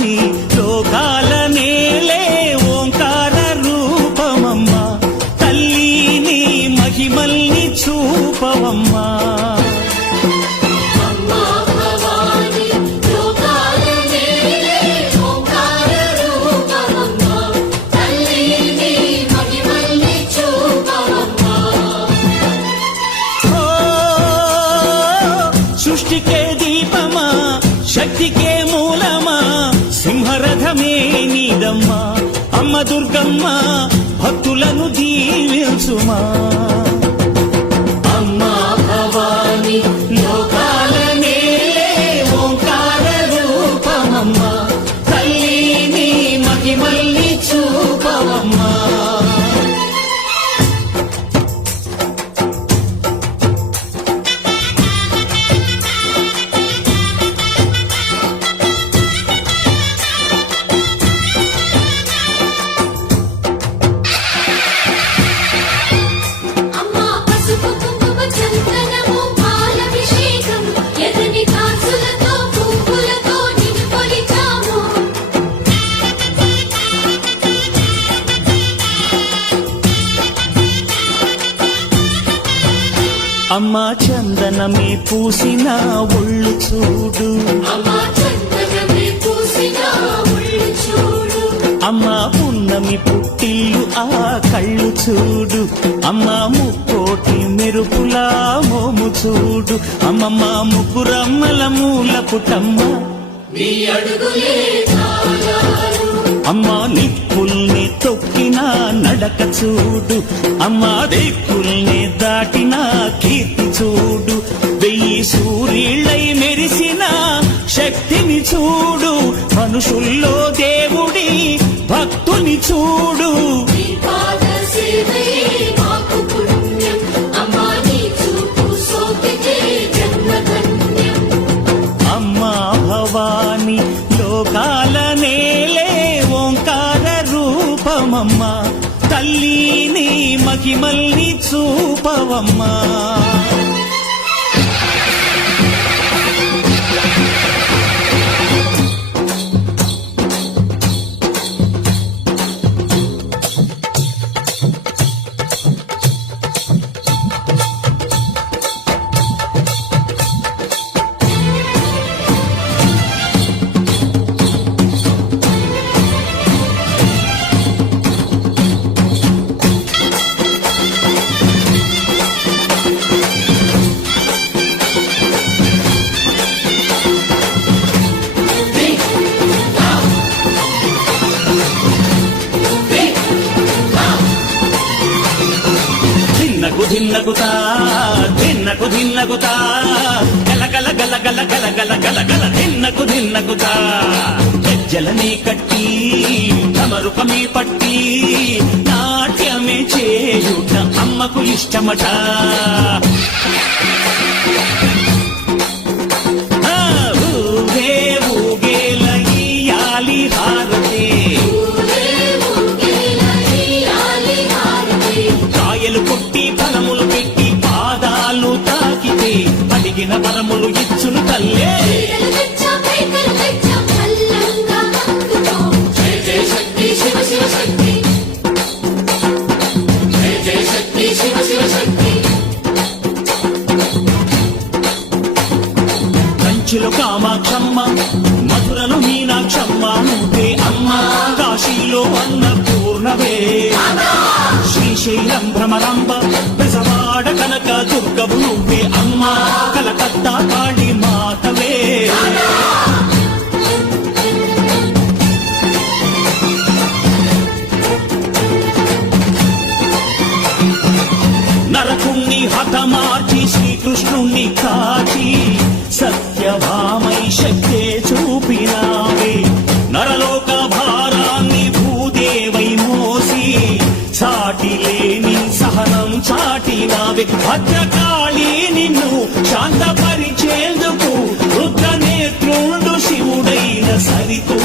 భవాని లోకాల నేలే ఓంకార రూపమమ్మా తల్లి మహిమల్ని చూపవమ్మా సృష్టికే దీపమా శక్తికే మూలమా సింహరథమే నీదమ్మా అమ్మ దుర్గమ్మ భక్తులను దీవించుమా అమ్మా భవాని లోకాల నేలే ఓంకార రూపమమ్మా తల్లిని మహిమల్ని చూపవమ్మా అమ్మా చందనమే పూసిన ఒళ్ళు చూడు అమ్మా పున్నమి పుట్టిల్లు ఆ కళ్ళు చూడు అమ్మా ముక్కోటి మెరుపులా మోము చూడు అమ్మమ్మ ముగ్గురమ్మల మూల పుటమ్మ అమ్మా నిప్పుల్ని తొక్కిన నడక చూడు అమ్మా దిక్కుల్ని దాటిన కీర్తి చూడు 1000 సూర్యుళ్ళై మెరిసిన శక్తిని చూడు మనుషుల్లో దేవుడి భక్తుని చూడు అమ్మా భవాని లోకాల నేలే ఓంకార రూపమమ్మా తల్లిని మహిమల్ని చూపవమ్మా ధిన్నకుతా ధిన్నకుతా గల గల గల గల గల గల గల గల ధిన్నకుతా గజ్జలనే కట్టి తమరుకమే పట్టి నాట్యమే చేయుట అమ్మకు ఇష్టమట ఊగే ఊగేల ఇయ్యాలి హారతే కాయలు కొట్టి ఫలములు పెట్టి పాదాలు తాకితే అడిగిన వరములు ఇచ్చును తల్లే కంచిలో కామాక్షమ్మ మధురలో మీనాక్షమ్మ నువ్వే అమ్మ కాశీలో అన్నపూర్ణవే శ్రీశైలం భ్రమరాంబ బెజవాడ కనక దుర్గవు నువ్వే అమ్మ కలకత్తా కాళీ మాతవే నరకుణ్ణి హతమార్చి శ్రీకృష్ణుణ్ణి కాచి సత్యభామై శక్తే చూపినావే నరలోక భారాన్ని భూదేవై మోసి సాటి లేని సహనం చాటినావే భద్రకాళి నిన్ను శాంతపరిచేందుకు రుద్రనేత్రుండు శివుడైన సరితూ